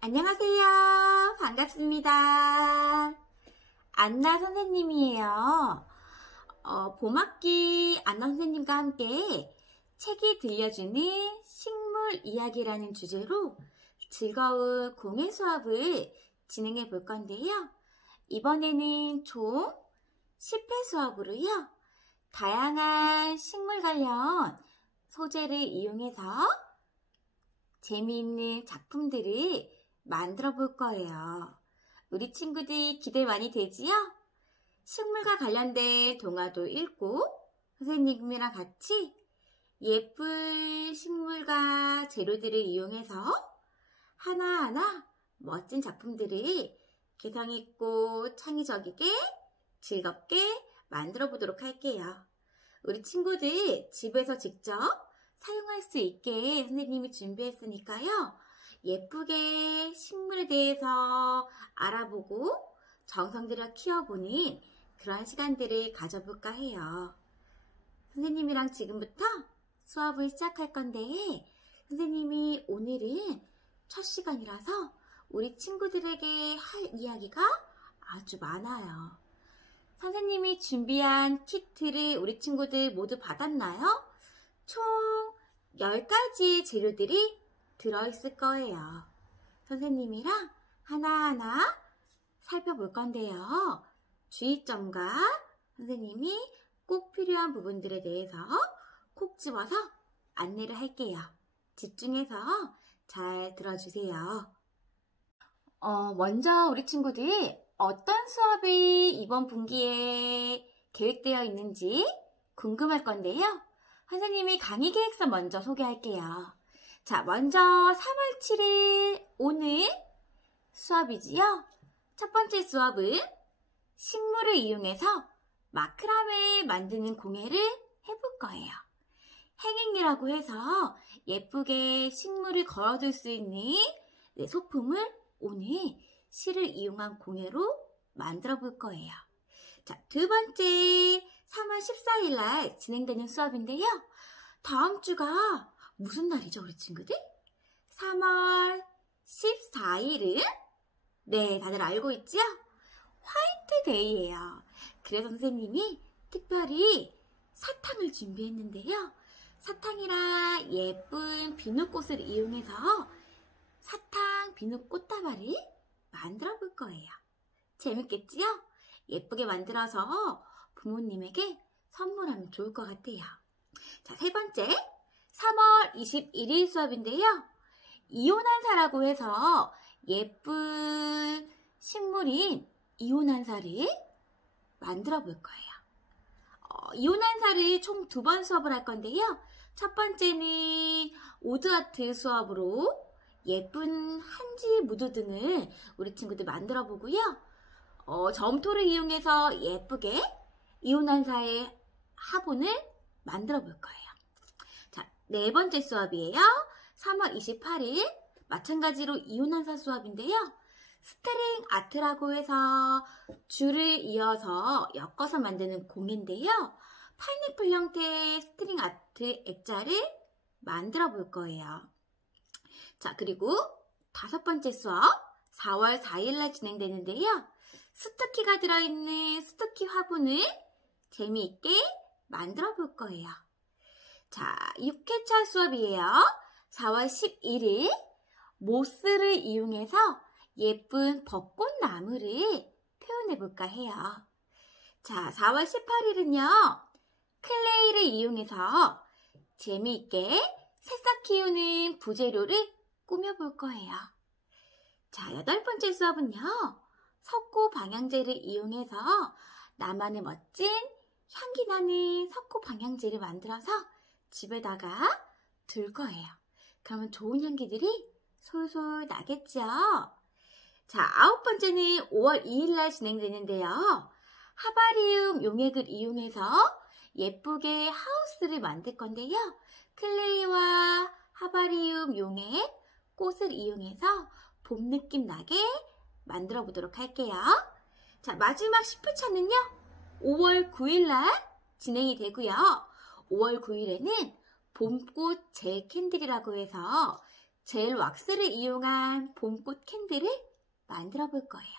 안녕하세요. 반갑습니다. 안나 선생님이에요. 봄학기 안나 선생님과 함께 책이 들려주는 식물 이야기라는 주제로 즐거운 공예 수업을 진행해 볼 건데요. 이번에는 총 10회 수업으로요. 다양한 식물 관련 소재를 이용해서 재미있는 작품들을 만들어 볼 거예요. 우리 친구들 기대 많이 되지요? 식물과 관련된 동화도 읽고 선생님이랑 같이 예쁜 식물과 재료들을 이용해서 하나하나 멋진 작품들을 개성있고 창의적이게 즐겁게 만들어 보도록 할게요. 우리 친구들 집에서 직접 사용할 수 있게 선생님이 준비했으니까요. 예쁘게 식물에 대해서 알아보고 정성 들여 키워보는 그런 시간들을 가져볼까 해요. 선생님이랑 지금부터 수업을 시작할 건데 선생님이 오늘은 첫 시간이라서 우리 친구들에게 할 이야기가 아주 많아요. 선생님이 준비한 키트를 우리 친구들 모두 받았나요? 총 10가지의 재료들이 들어있을 거예요. 선생님이랑 하나하나 살펴볼 건데요. 주의점과 선생님이 꼭 필요한 부분들에 대해서 콕 집어서 안내를 할게요. 집중해서 잘 들어주세요. 먼저 우리 친구들 어떤 수업이 이번 분기에 계획되어 있는지 궁금할 건데요. 선생님이 강의 계획서 먼저 소개할게요. 자, 먼저 3월 7일 오늘 수업이지요. 첫 번째 수업은 식물을 이용해서 마크라메 만드는 공예를 해볼 거예요. 행잉이라고 해서 예쁘게 식물을 걸어둘 수 있는 소품을 오늘 실을 이용한 공예로 만들어 볼 거예요. 자, 두 번째 3월 14일 날 진행되는 수업인데요. 다음 주가 무슨 날이죠, 우리 친구들? 3월 14일은 네, 다들 알고 있죠? 화이트데이예요. 그래서 선생님이 특별히 사탕을 준비했는데요. 사탕이랑 예쁜 비누꽃을 이용해서 사탕 비누 꽃다발을 만들어 볼 거예요. 재밌겠지요? 예쁘게 만들어서 부모님에게 선물하면 좋을 것 같아요. 자, 세 번째 3월 21일 수업인데요. 이온한사라고 해서 예쁜 식물인 이온한사를 만들어 볼 거예요. 이온한사를 총 2번 수업을 할 건데요. 첫 번째는 오드아트 수업으로 예쁜 한지 무드 등을 우리 친구들 만들어 보고요. 점토를 이용해서 예쁘게 이온한사의 화분을 만들어 볼 거예요. 자, 네 번째 수업이에요. 3월 28일 마찬가지로 이온한사 수업인데요. 스트링 아트라고 해서 줄을 이어서 엮어서 만드는 공예인데요. 파인애플 형태의 스트링 아트 액자를 만들어 볼 거예요. 자, 그리고 다섯 번째 수업 4월 4일 날 진행되는데요. 스투키가 들어있는 스투키 화분을 재미있게 만들어 볼 거예요. 자, 6회차 수업이에요. 4월 11일 모스를 이용해서 예쁜 벚꽃나무를 표현해 볼까 해요. 자, 4월 18일은요. 클레이를 이용해서 재미있게 새싹 키우는 부재료를 꾸며볼 거예요. 자, 8번째 수업은요. 석고 방향제를 이용해서 나만의 멋진 향기 나는 석고 방향제를 만들어서 집에다가 둘 거예요. 그러면 좋은 향기들이 솔솔 나겠죠? 자, 9번째는 5월 2일 날 진행되는데요. 하바리움 용액을 이용해서 예쁘게 하우스를 만들 건데요. 클레이와 하바리움 용액, 꽃을 이용해서 봄 느낌 나게 만들어 보도록 할게요. 자, 마지막 10회차는요. 5월 9일 날 진행이 되고요. 5월 9일에는 봄꽃 젤 캔들이라고 해서 젤 왁스를 이용한 봄꽃 캔들을 만들어 볼 거예요.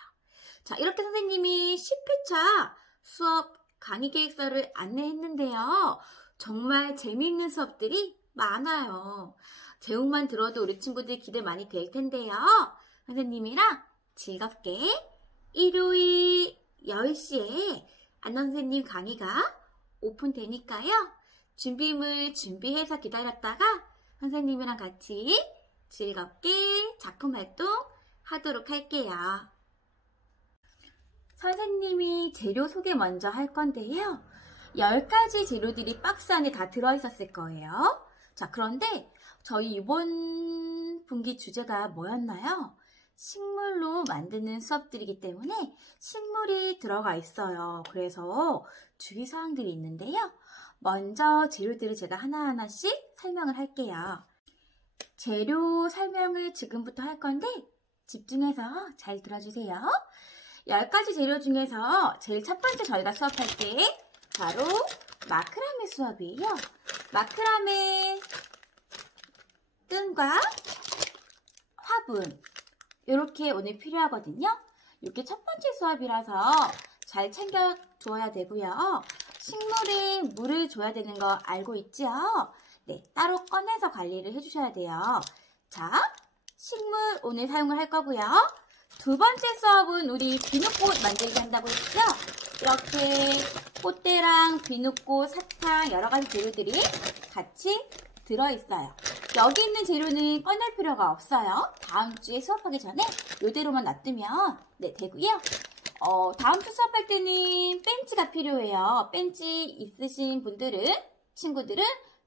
자, 이렇게 선생님이 10회차 수업 강의 계획서를 안내했는데요. 정말 재미있는 수업들이 많아요. 제목만 들어도 우리 친구들 기대 많이 될 텐데요. 선생님이랑 즐겁게 일요일 10시에 안녕 선생님 강의가 오픈되니까요. 준비물 준비해서 기다렸다가 선생님이랑 같이 즐겁게 작품 활동 하도록 할게요. 선생님이 재료 소개 먼저 할 건데요. 10가지 재료들이 박스 안에 다 들어있었을 거예요. 자, 그런데 저희 이번 분기 주제가 뭐였나요? 식물로 만드는 수업들이기 때문에 식물이 들어가 있어요. 그래서 주의사항들이 있는데요. 먼저 재료들을 제가 하나하나씩 설명을 할게요. 재료 설명을 지금부터 할 건데 집중해서 잘 들어주세요. 10가지 재료 중에서 제일 첫 번째 저희가 수업할 게 바로 마크라메 수업이에요. 마크라메 끈과 화분 이렇게 오늘 필요하거든요. 이게 첫 번째 수업이라서 잘 챙겨줘야 되고요. 식물에 물을 줘야 되는 거 알고 있죠? 네, 따로 꺼내서 관리를 해주셔야 돼요. 자, 식물 오늘 사용을 할 거고요. 두 번째 수업은 우리 비눗꽃 만들기 한다고 했죠? 이렇게 꽃대랑 비눗꽃, 사탕 여러 가지 재료들이 같이 들어있어요. 여기 있는 재료는 꺼낼 필요가 없어요. 다음 주에 수업하기 전에 이대로만 놔두면 네, 되고요. 다음 주 수업할 때는 벤치가 필요해요. 벤치 있으신 분들은, 친구들은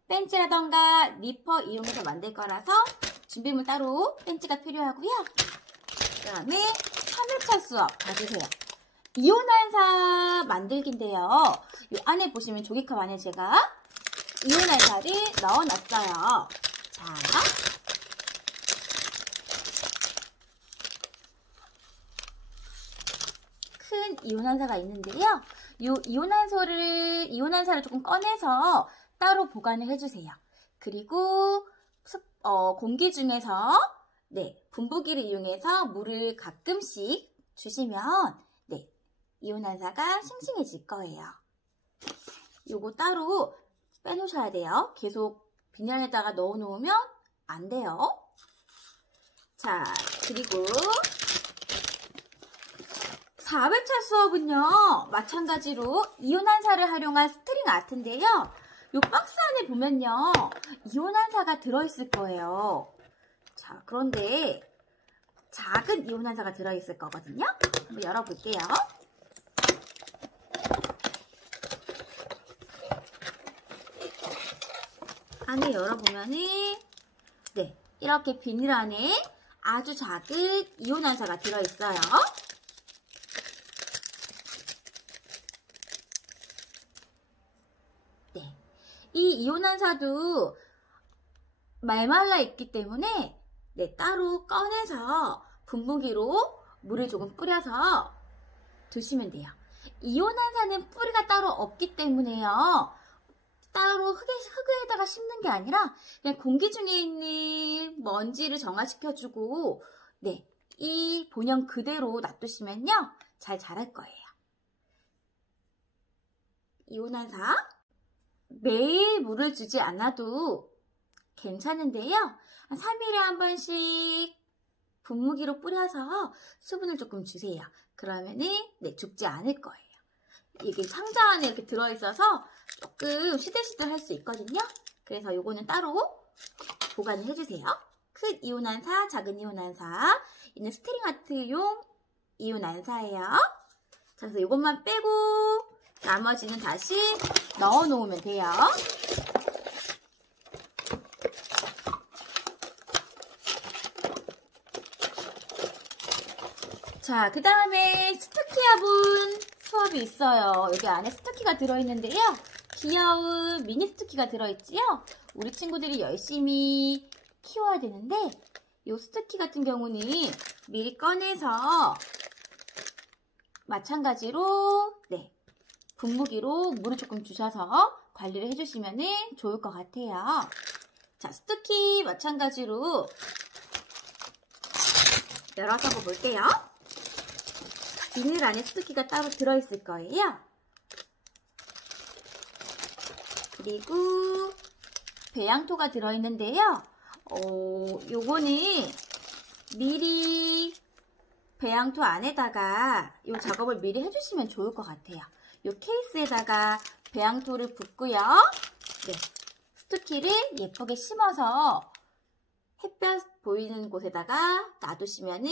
벤치라던가 니퍼 이용해서 만들 거라서 준비물 따로 벤치가 필요하고요. 그 다음에 3회차 수업 봐주세요. 이온환사 만들기인데요. 이 안에 보시면 조개컵 안에 제가 이온환사를 넣어놨어요. 자, 큰 이온환사가 있는데요. 이 이온환사를 조금 꺼내서 따로 보관을 해주세요. 그리고 공기 중에서 네, 분부기를 이용해서 물을 가끔씩 주시면 네, 이온환사가 싱싱해질 거예요. 요거 따로 빼놓으셔야 돼요. 계속 비닐에다가 넣어놓으면 안 돼요. 자, 그리고 4회차 수업은요, 마찬가지로 이온환사를 활용한 스트링 아트인데요. 요 박스 안에 보면요, 이온환사가 들어있을 거예요. 자, 그런데 작은 이온환사가 들어있을 거거든요. 한번 열어볼게요. 안에 열어보면은 네, 이렇게 비닐 안에 아주 작은 이온환사가 들어있어요. 네, 이 이온환사도 말말라 있기 때문에 네, 따로 꺼내서 분무기로 물을 조금 뿌려서 두시면 돼요. 이온환사는 뿌리가 따로 없기 때문에요. 따로 흙에다가 심는 게 아니라 그냥 공기 중에 있는 먼지를 정화시켜주고 네, 이 본형 그대로 놔두시면요. 잘 자랄 거예요. 이온환사 매일 물을 주지 않아도 괜찮은데요. 3일에 한 번씩 분무기로 뿌려서 수분을 조금 주세요. 그러면은 네, 죽지 않을 거예요. 이게 상자 안에 이렇게 들어있어서 조금 시들시들 할 수 있거든요. 그래서 요거는 따로 보관을 해주세요. 큰 이온환사, 작은 이온환사, 이는 스트링 아트용 이온환사예요. 자, 그래서 요것만 빼고 나머지는 다시 넣어 놓으면 돼요. 자, 그 다음에 스투키 화분 수업이 있어요. 여기 안에 스투키가 들어있는데요. 귀여운 미니 스투키가 들어있지요. 우리 친구들이 열심히 키워야 되는데 이 스투키 같은 경우는 미리 꺼내서 마찬가지로 네, 분무기로 물을 조금 주셔서 관리를 해주시면 좋을 것 같아요. 자, 스투키 마찬가지로 열어서 볼게요. 비닐 안에 스투키가 따로 들어있을 거예요. 그리고 배양토가 들어있는데요. 요거는 미리 배양토 안에다가 이 작업을 미리 해주시면 좋을 것 같아요. 이 케이스에다가 배양토를 붓고요. 네, 스투키를 예쁘게 심어서 햇볕 보이는 곳에다가 놔두시면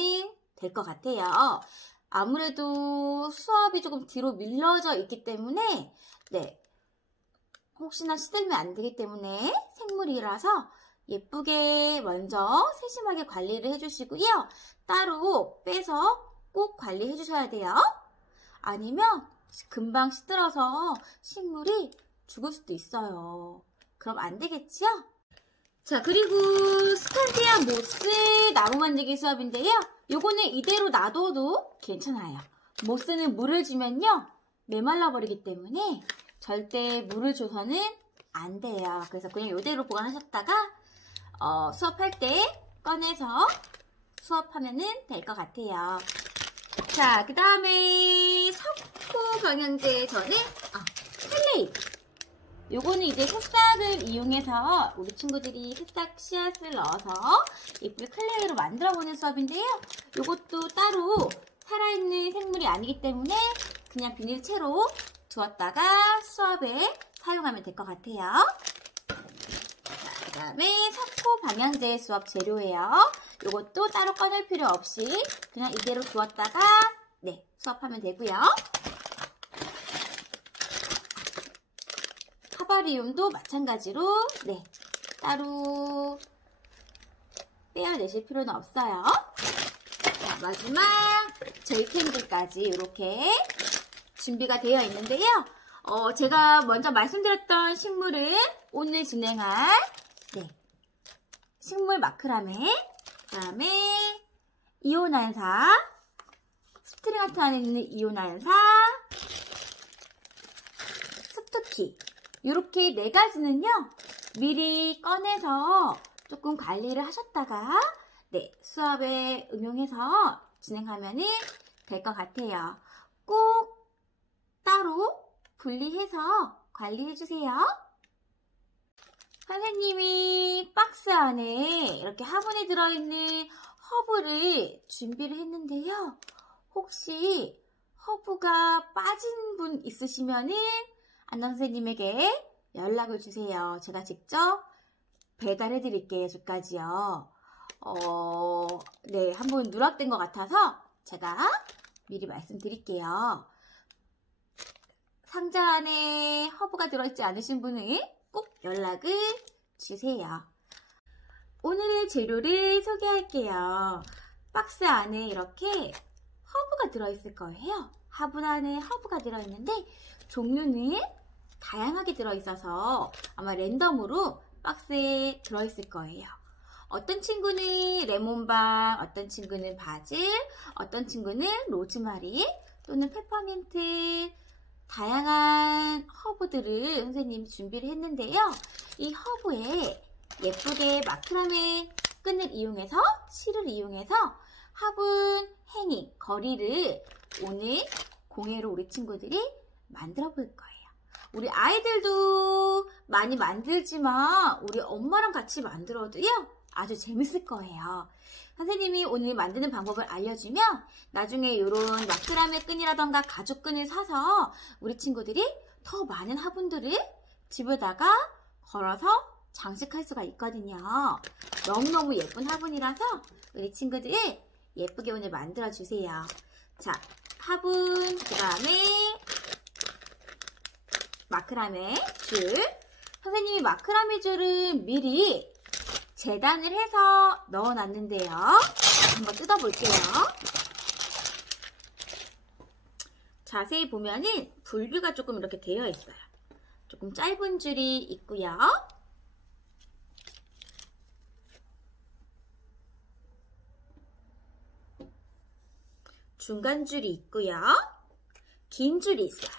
될 것 같아요. 아무래도 수압이 조금 뒤로 밀려져 있기 때문에 네, 혹시나 시들면 안 되기 때문에 생물이라서 예쁘게 먼저 세심하게 관리를 해주시고요. 따로 빼서 꼭 관리해 주셔야 돼요. 아니면 금방 시들어서 식물이 죽을 수도 있어요. 그럼 안 되겠지요? 자, 그리고 스칸디아 모스 나무 만들기 수업인데요. 요거는 이대로 놔둬도 괜찮아요. 모스는 물을 주면요 메말라 버리기 때문에 절대 물을 줘서는 안 돼요. 그래서 그냥 이대로 보관하셨다가 수업할 때 꺼내서 수업하면 될 것 같아요. 자, 그 다음에 석고 방향제 전에 클레이. 요거는 이제 새싹을 이용해서 우리 친구들이 새싹 씨앗을 넣어서 예쁘게 클레이로 만들어보는 수업인데요. 요것도 따로 살아있는 생물이 아니기 때문에 그냥 비닐채로 두었다가 수업에 사용하면 될 것 같아요. 자, 그 다음에 석고 방향제 수업 재료예요. 요것도 따로 꺼낼 필요 없이 그냥 이대로 두었다가 네, 수업하면 되고요. 하바리움도 마찬가지로 네, 따로 떼어내실 필요는 없어요. 자, 마지막 젤캔들까지 이렇게 준비가 되어 있는데요. 제가 먼저 말씀드렸던 식물은 오늘 진행할 네, 식물 마크라메, 그 다음에 이온환사, 스트링 하트 안에 있는 이온환사, 스투키 이렇게 네 가지는요 미리 꺼내서 조금 관리를 하셨다가 네, 수업에 응용해서 진행하면 될 것 같아요. 꼭 따로 분리해서 관리해주세요. 선생님이 박스 안에 이렇게 화분이 들어있는 허브를 준비를 했는데요. 혹시 허브가 빠진 분 있으시면은 안나 선생님에게 연락을 주세요. 제가 직접 배달해 드릴게요. 집까지요. 네, 한번 누락된 것 같아서 제가 미리 말씀드릴게요. 상자 안에 허브가 들어있지 않으신 분은 꼭 연락을 주세요. 오늘의 재료를 소개할게요. 박스 안에 이렇게 허브가 들어있을 거예요. 화분 안에 허브가 들어있는데 종류는 다양하게 들어있어서 아마 랜덤으로 박스에 들어있을 거예요. 어떤 친구는 레몬밤, 어떤 친구는 바질, 어떤 친구는 로즈마리 또는 페퍼민트 다양한 허브들을 선생님이 준비를 했는데요. 이 허브에 예쁘게 마크라메 끈을 이용해서 실을 이용해서 화분 행이 거리를 오늘 공예로 우리 친구들이 만들어 볼 거예요. 우리 아이들도 많이 만들지만 우리 엄마랑 같이 만들어도요 아주 재밌을 거예요. 선생님이 오늘 만드는 방법을 알려주면 나중에 이런 마크라메 끈이라던가 가죽 끈을 사서 우리 친구들이 더 많은 화분들을 집에다가 걸어서 장식할 수가 있거든요. 너무너무 예쁜 화분이라서 우리 친구들 예쁘게 오늘 만들어 주세요. 자, 화분, 그 다음에 마크라메 줄. 선생님이 마크라메 줄을 미리 재단을 해서 넣어놨는데요. 한번 뜯어볼게요. 자세히 보면은 분류가 조금 이렇게 되어 있어요. 조금 짧은 줄이 있고요. 중간 줄이 있고요. 긴 줄이 있어요.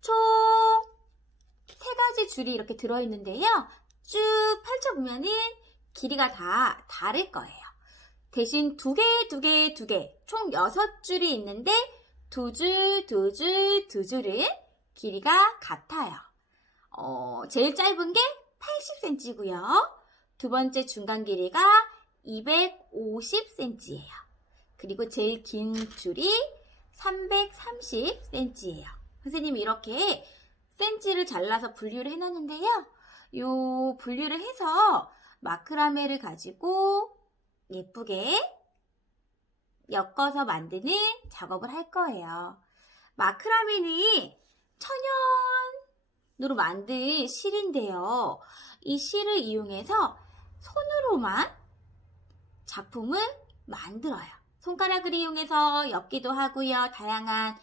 총 3가지 줄이 이렇게 들어있는데요. 쭉 펼쳐보면은 길이가 다 다를 거예요. 대신 두 개, 총 6줄이 있는데 두 줄은 길이가 같아요. 제일 짧은 게 80cm고요. 두 번째 중간 길이가 250cm예요. 그리고 제일 긴 줄이 330cm예요. 선생님이 이렇게 cm를 잘라서 분류를 해놨는데요. 요 분류를 해서 마크라메를 가지고 예쁘게 엮어서 만드는 작업을 할 거예요. 마크라메는 천연으로 만든 실인데요. 이 실을 이용해서 손으로만 작품을 만들어요. 손가락을 이용해서 엮기도 하고요. 다양한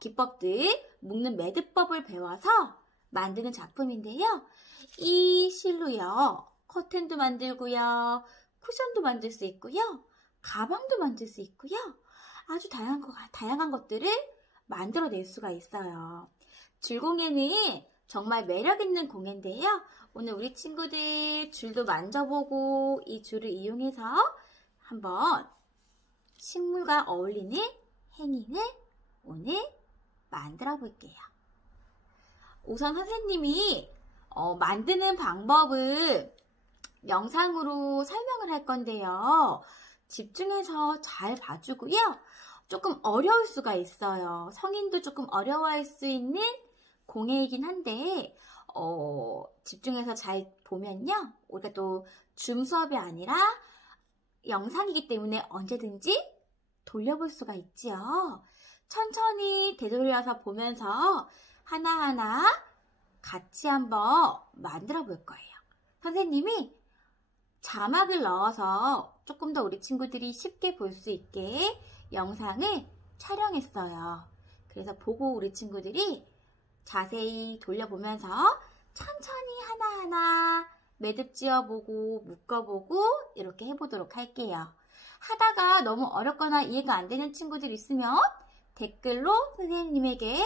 기법들, 묶는 매듭법을 배워서 만드는 작품인데요. 이 실로요. 커튼도 만들고요. 쿠션도 만들 수 있고요. 가방도 만들 수 있고요. 아주 다양한 것들을 만들어낼 수가 있어요. 줄공예는 정말 매력있는 공예인데요. 오늘 우리 친구들 줄도 만져보고 이 줄을 이용해서 한번 식물과 어울리는 행인을 오늘 만들어 볼게요. 우선 선생님이 만드는 방법을 영상으로 설명을 할 건데요. 집중해서 잘 봐주고요. 조금 어려울 수가 있어요. 성인도 조금 어려워할 수 있는 공예이긴 한데 집중해서 잘 보면요. 우리가 또 줌 수업이 아니라 영상이기 때문에 언제든지 돌려볼 수가 있지요. 천천히 되돌려서 보면서 하나하나 같이 한번 만들어 볼 거예요. 선생님이 자막을 넣어서 조금 더 우리 친구들이 쉽게 볼 수 있게 영상을 촬영했어요. 그래서 보고 우리 친구들이 자세히 돌려보면서 천천히 하나하나 매듭 지어보고 묶어보고 이렇게 해보도록 할게요. 하다가 너무 어렵거나 이해가 안 되는 친구들 있으면 댓글로 선생님에게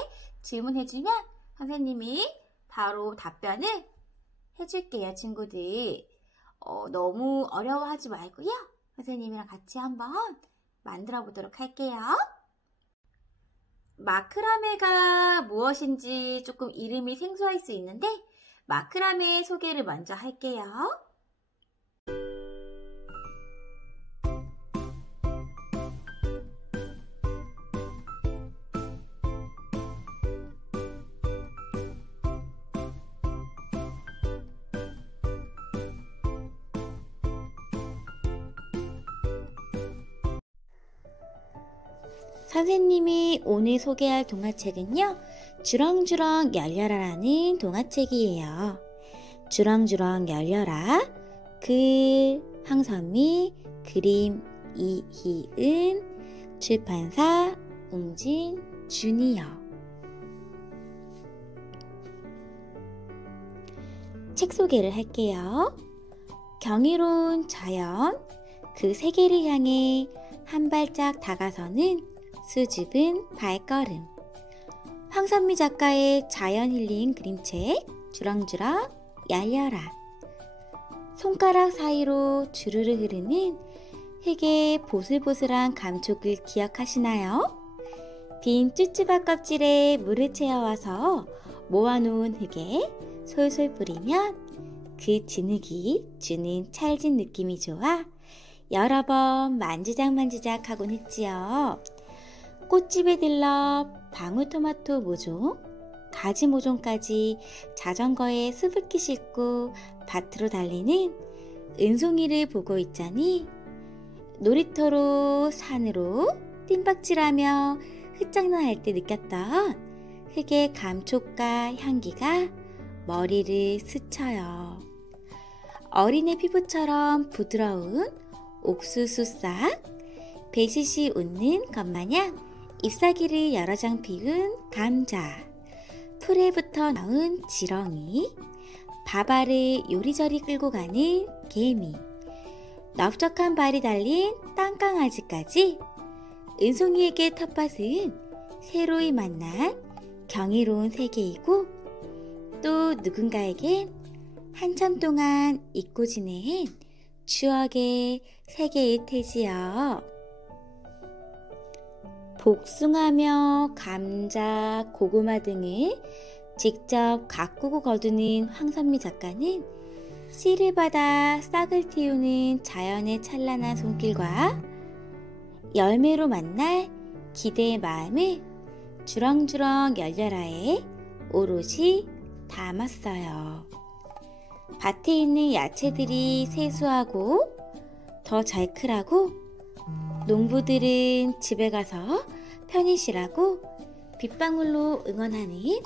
질문해주면 선생님이 바로 답변을 해줄게요, 친구들. 너무 어려워하지 말고요. 선생님이랑 같이 한번 만들어 보도록 할게요. 마크라메가 무엇인지 조금 이름이 생소할 수 있는데 마크라메 소개를 먼저 할게요. 선생님이 오늘 소개할 동화책은요. 주렁주렁 열려라라는 동화책이에요. 주렁주렁 열려라. 글 황선미, 그림 이희은, 출판사 웅진 주니어. 책 소개를 할게요. 경이로운 자연, 그 세계를 향해 한 발짝 다가서는 수줍은 발걸음. 황선미 작가의 자연 힐링 그림책 주렁주렁 열려라. 손가락 사이로 주르르 흐르는 흙의 보슬보슬한 감촉을 기억하시나요? 빈 쭈쭈바 껍질에 물을 채워와서 모아놓은 흙에 솔솔 뿌리면 그 진흙이 주는 찰진 느낌이 좋아 여러 번 만지작 하곤 했지요. 꽃집에 들러 방울토마토 모종, 가지 모종까지 자전거에 수북히 싣고 밭으로 달리는 은송이를 보고 있자니 놀이터로 산으로 뜀박질하며 흙장난할 때 느꼈던 흙의 감촉과 향기가 머리를 스쳐요. 어린애 피부처럼 부드러운 옥수수싹, 배시시 웃는 것마냥 잎사귀를 여러 장 피운 감자, 풀에부터 나온 지렁이, 밥알을 요리저리 끌고 가는 개미, 넓적한 발이 달린 땅강아지까지 은송이에게 텃밭은 새로이 만난 경이로운 세계이고 또 누군가에겐 한참 동안 잊고 지낸 추억의 세계일 테지요. 복숭아며 감자, 고구마 등을 직접 가꾸고 거두는 황선미 작가는 씨를 받아 싹을 틔우는 자연의 찬란한 손길과 열매로 만날 기대의 마음을 주렁주렁 열려라에 오롯이 담았어요. 밭에 있는 야채들이 세수하고 더 잘 크라고 농부들은 집에 가서 편히 쉬라고 빗방울로 응원하는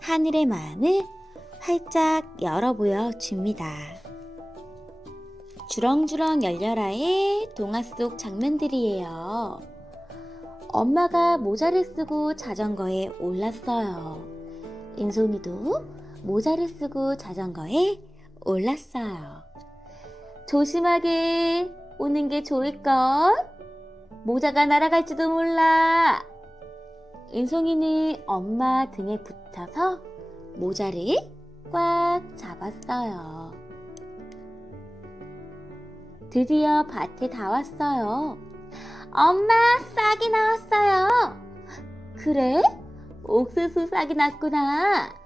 하늘의 마음을 활짝 열어 보여줍니다. 주렁주렁 열려라의 동화 속 장면들이에요. 엄마가 모자를 쓰고 자전거에 올랐어요. 은송이도 모자를 쓰고 자전거에 올랐어요. 조심하게 오는 게 좋을걸? 모자가 날아갈지도 몰라. 은송이는 엄마 등에 붙어서 모자를 꽉 잡았어요. 드디어 밭에 다 왔어요. 엄마, 싹이 나왔어요. 그래? 옥수수 싹이 났구나.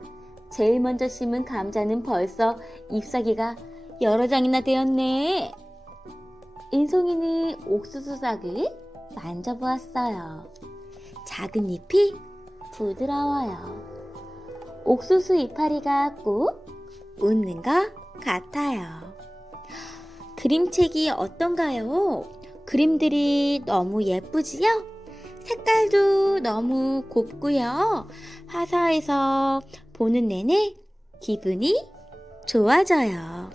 제일 먼저 심은 감자는 벌써 잎사귀가 여러 장이나 되었네. 은송이는 옥수수 싹을 만져보았어요. 작은 잎이 부드러워요. 옥수수 이파리가 꼭 웃는 것 같아요. 그림책이 어떤가요? 그림들이 너무 예쁘지요? 색깔도 너무 곱고요. 화사해서 보는 내내 기분이 좋아져요.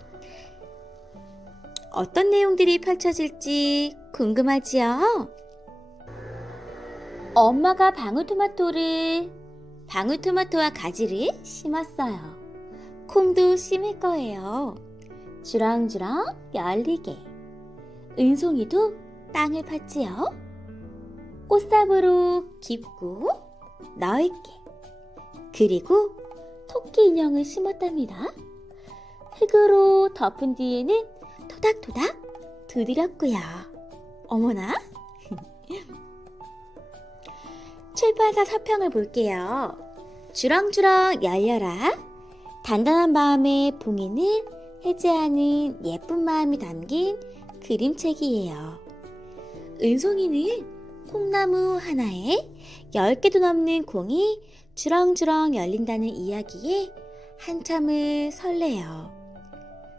어떤 내용들이 펼쳐질지 궁금하지요? 엄마가 방울토마토와 가지를 심었어요. 콩도 심을 거예요. 주렁주렁 열리게. 은송이도 땅을 팠지요. 꽃삽으로 깊고 넓게. 그리고 토끼 인형을 심었답니다. 흙으로 덮은 뒤에는 토닥토닥 두드렸고요. 어머나! 출판사 서평을 볼게요. 주렁주렁 열려라. 단단한 마음의 봉인을 해제하는 예쁜 마음이 담긴 그림책이에요. 은송이는 콩나무 하나에 10개도 넘는 콩이 주렁주렁 열린다는 이야기에 한참을 설레요.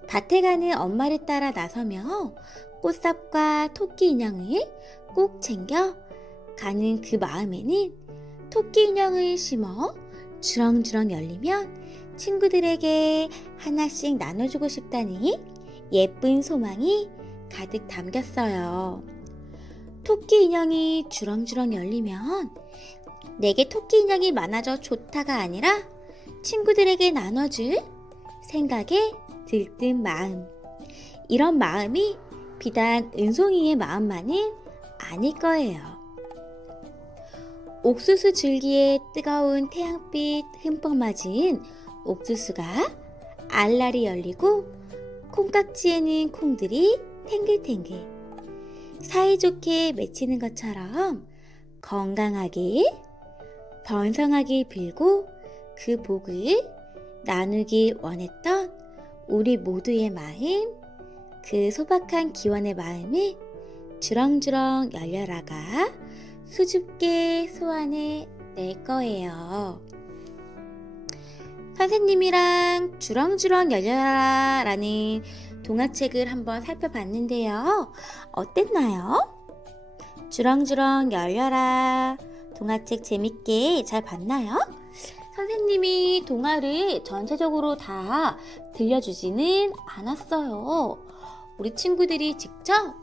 밭에 가는 엄마를 따라 나서며 꽃삽과 토끼 인형을 꼭 챙겨 가는 그 마음에는 토끼 인형을 심어 주렁주렁 열리면 친구들에게 하나씩 나눠주고 싶다는 예쁜 소망이 가득 담겼어요. 토끼 인형이 주렁주렁 열리면 내게 토끼 인형이 많아져 좋다가 아니라 친구들에게 나눠줄 생각에 들뜬 마음. 이런 마음이 비단 은송이의 마음만은 아닐 거예요. 옥수수 줄기에 뜨거운 태양빛 흠뻑 맞은 옥수수가 알알이 열리고 콩깍지에는 콩들이 탱글탱글 사이좋게 맺히는 것처럼 건강하게 번성하게 빌고 그 복을 나누길 원했던 우리 모두의 마음, 그 소박한 기원의 마음을 주렁주렁 열려라가 수줍게 소환해 낼 거예요. 선생님이랑 주렁주렁 열려라 라는 동화책을 한번 살펴봤는데요. 어땠나요? 주렁주렁 열려라 동화책 재밌게 잘 봤나요? 선생님이 동화를 전체적으로 다 들려주지는 않았어요. 우리 친구들이 직접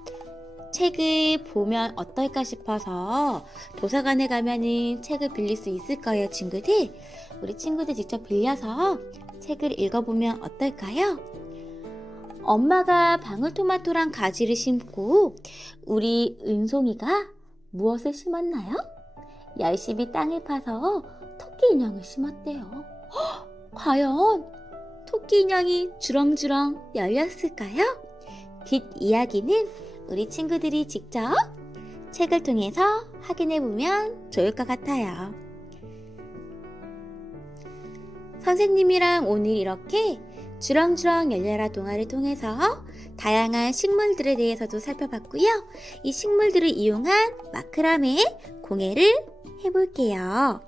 책을 보면 어떨까 싶어서 도서관에 가면은 책을 빌릴 수 있을 거예요, 친구들. 우리 친구들 직접 빌려서 책을 읽어보면 어떨까요? 엄마가 방울토마토랑 가지를 심고 우리 은송이가 무엇을 심었나요? 열심히 땅을 파서 토끼 인형을 심었대요. 과연 토끼 인형이 주렁주렁 열렸을까요? 뒷이야기는 우리 친구들이 직접 책을 통해서 확인해 보면 좋을 것 같아요. 선생님이랑 오늘 이렇게 주렁주렁 열려라 동화를 통해서 다양한 식물들에 대해서도 살펴봤고요. 이 식물들을 이용한 마크라메 공예를 해볼게요.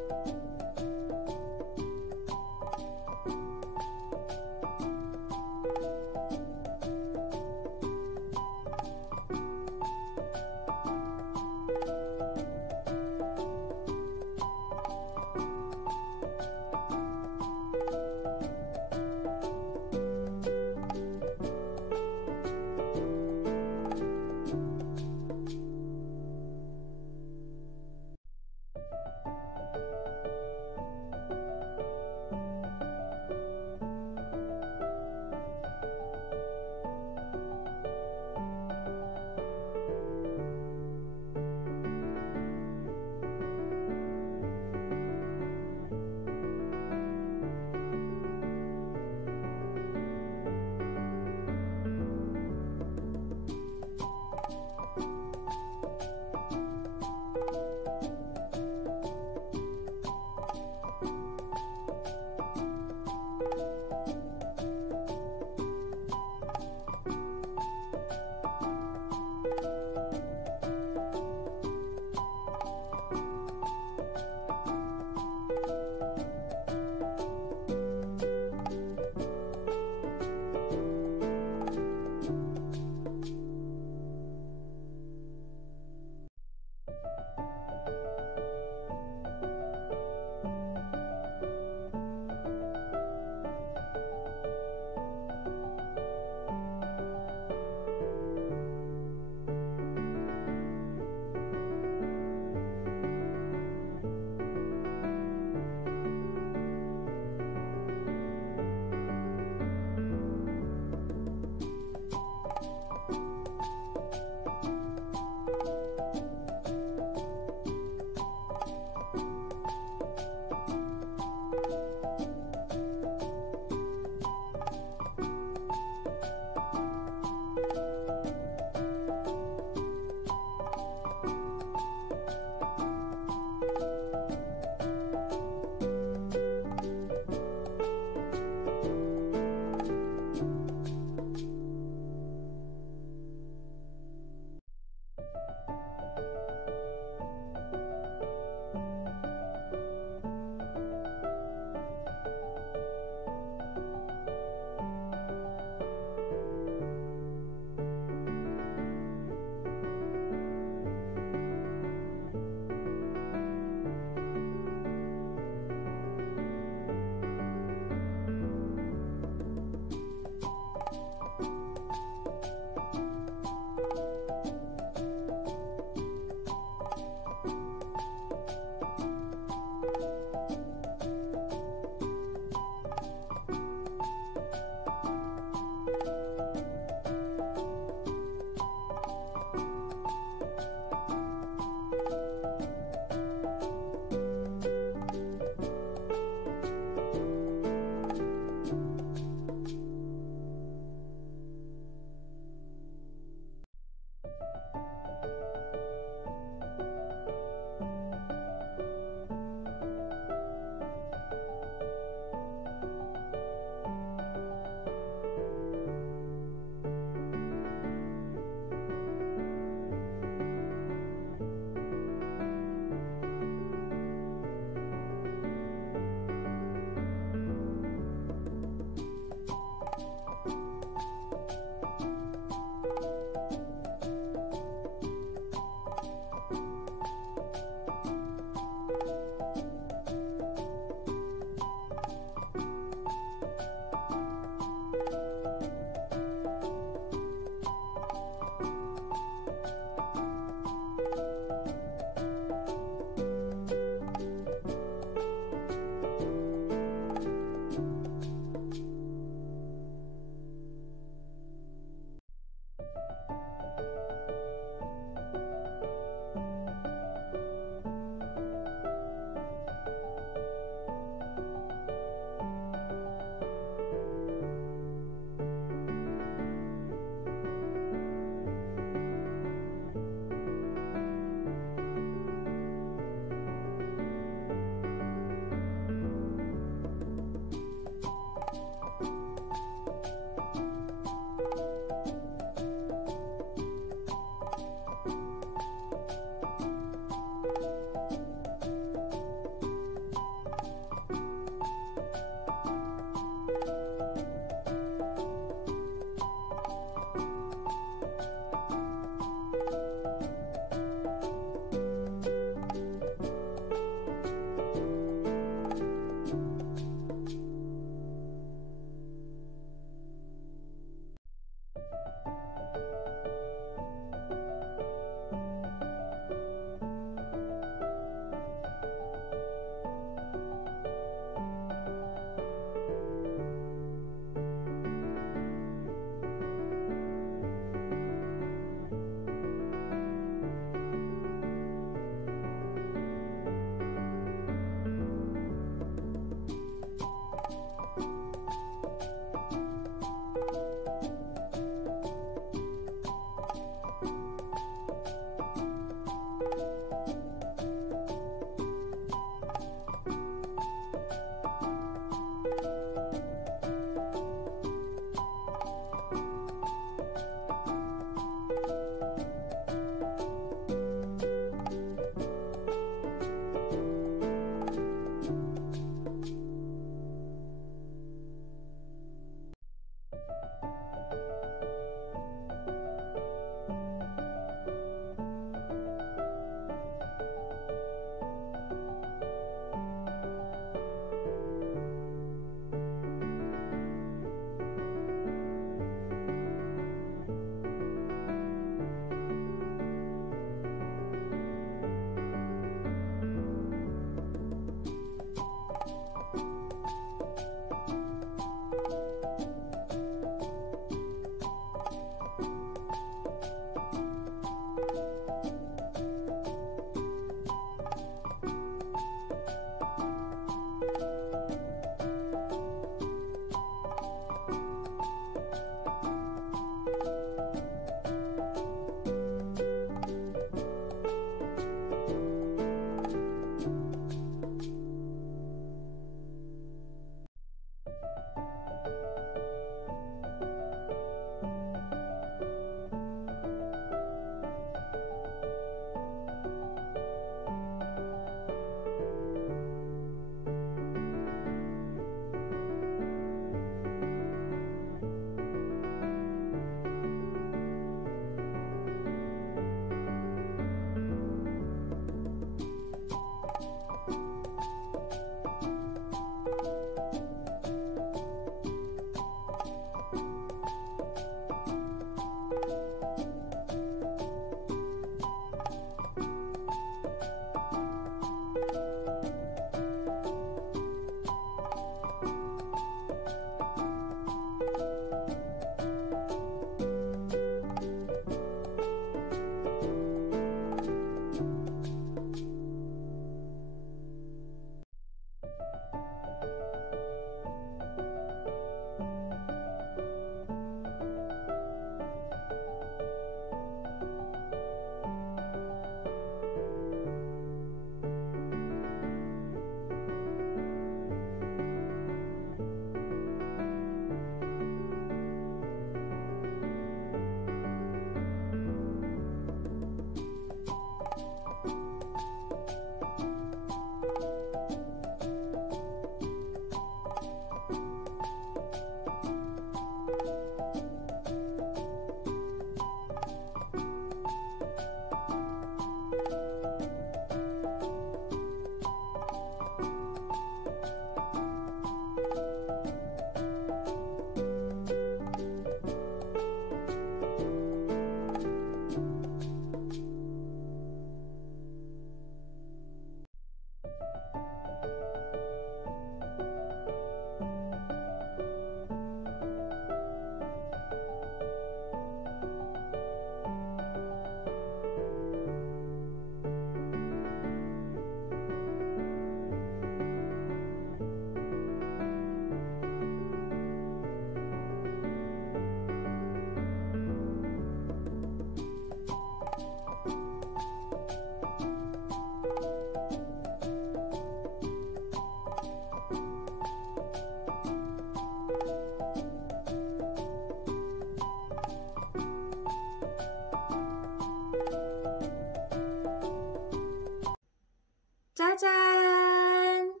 짜잔!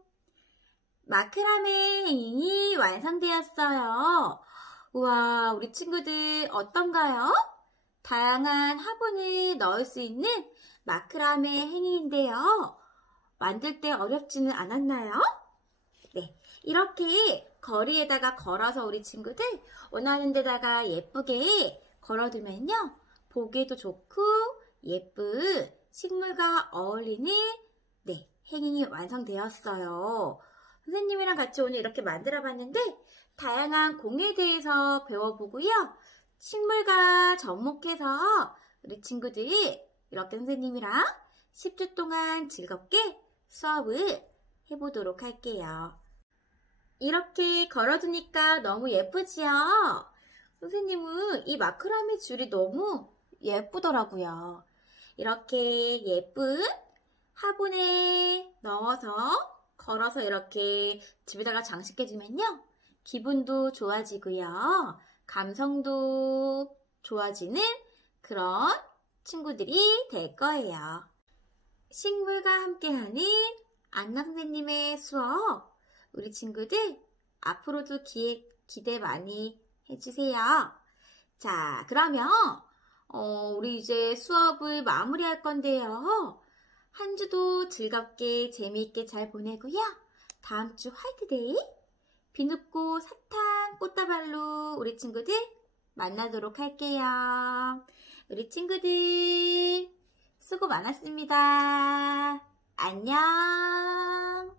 마크라메 행인이 완성되었어요. 우와, 우리 친구들 어떤가요? 다양한 화분을 넣을 수 있는 마크라메 행인인데요. 만들 때 어렵지는 않았나요? 네, 이렇게 거리에다가 걸어서 우리 친구들 원하는 데다가 예쁘게 걸어두면요. 보기에도 좋고 예쁜 식물과 어울리는 네, 행인이 완성되었어요. 선생님이랑 같이 오늘 이렇게 만들어 봤는데 다양한 공에 대해서 배워보고요. 식물과 접목해서 우리 친구들이 이렇게 선생님이랑 10주 동안 즐겁게 수업을 해보도록 할게요. 이렇게 걸어두니까 너무 예쁘지요? 선생님은 이 마크라메 줄이 너무 예쁘더라고요. 이렇게 예쁜 화분에 넣어서 걸어서 이렇게 집에다가 장식해주면요. 기분도 좋아지고요. 감성도 좋아지는 그런 친구들이 될 거예요. 식물과 함께하는 안나 선생님의 수업, 우리 친구들 앞으로도 기대 많이 해주세요. 자, 그러면 우리 이제 수업을 마무리할 건데요. 한 주도 즐겁게 재미있게 잘 보내고요. 다음 주 화이트데이 비눕고 사탕 꽃다발로 우리 친구들 만나도록 할게요. 우리 친구들 수고 많았습니다. 안녕.